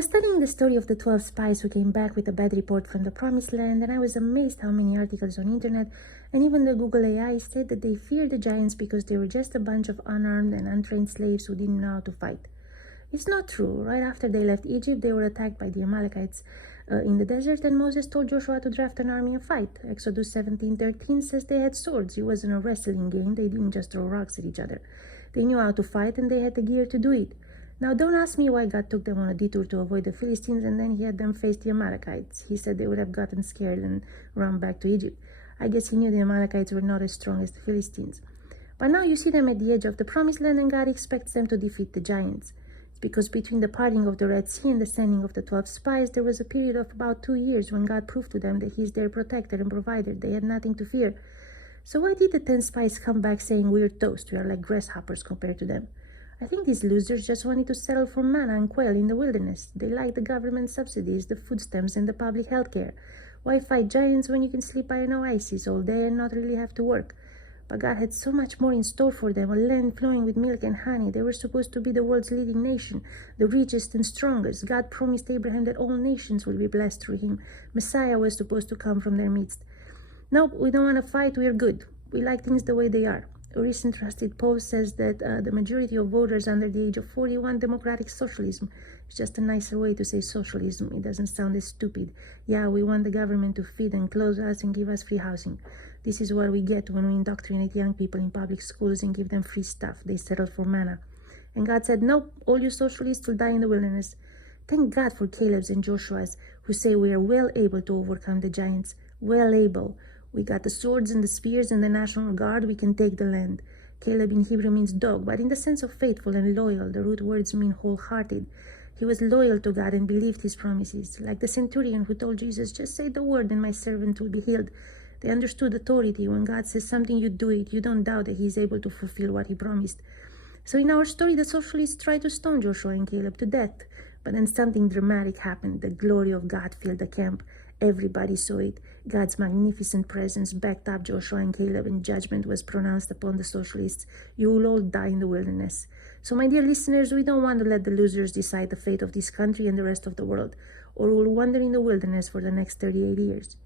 was studying the story of the 12 spies who came back with a bad report from the Promised Land, and I was amazed how many articles on internet and even the Google AI said that they feared the giants because they were just a bunch of unarmed and untrained slaves who didn't know how to fight. It's not true. Right after they left Egypt, they were attacked by the Amalekites in the desert, and Moses told Joshua to draft an army and fight. Exodus 17:13 says they had swords. It wasn't a wrestling game. They didn't just throw rocks at each other. They knew how to fight, and they had the gear to do it. Now, don't ask me why God took them on a detour to avoid the Philistines, and then he had them face the Amalekites. He said they would have gotten scared and run back to Egypt. I guess he knew the Amalekites were not as strong as the Philistines. But now you see them at the edge of the Promised Land, and God expects them to defeat the giants. Because between the parting of the Red Sea and the sending of the 12 spies, there was a period of about 2 years when God proved to them that He is their protector and provider. They had nothing to fear. So why did the 10 spies come back saying, "We're toast, we are like grasshoppers compared to them"? I think these losers just wanted to settle for manna and quail in the wilderness. They liked the government subsidies, the food stamps, and the public health care. Why fight giants when you can sleep by an oasis all day and not really have to work? But God had so much more in store for them, a land flowing with milk and honey. They were supposed to be the world's leading nation, the richest and strongest. God promised Abraham that all nations will be blessed through him. Messiah was supposed to come from their midst. Nope, we don't want to fight, we're good. We like things the way they are. A recent trusted poll says that the majority of voters under the age of 40 want democratic socialism. It's just a nicer way to say socialism. It doesn't sound as stupid. Yeah, we want the government to feed and clothe us and give us free housing. This is what we get when we indoctrinate young people in public schools and give them free stuff. They settle for manna. And God said, nope, all you socialists will die in the wilderness. Thank God for Caleb's and Joshua's who say we are well able to overcome the giants. Well able. We got the swords and the spears and the National Guard. We can take the land. Caleb in Hebrew means dog, but in the sense of faithful and loyal. The root words mean wholehearted. He was loyal to God and believed his promises. Like the centurion who told Jesus, just say the word and my servant will be healed. They understood authority. When God says something, you do it. You don't doubt that he is able to fulfill what he promised. So in our story, the socialists tried to stone Joshua and Caleb to death. But then something dramatic happened. The glory of God filled the camp. Everybody saw it. God's magnificent presence backed up Joshua and Caleb, and judgment was pronounced upon the socialists. You will all die in the wilderness. So, my dear listeners, we don't want to let the losers decide the fate of this country and the rest of the world, or we'll wander in the wilderness for the next 38 years.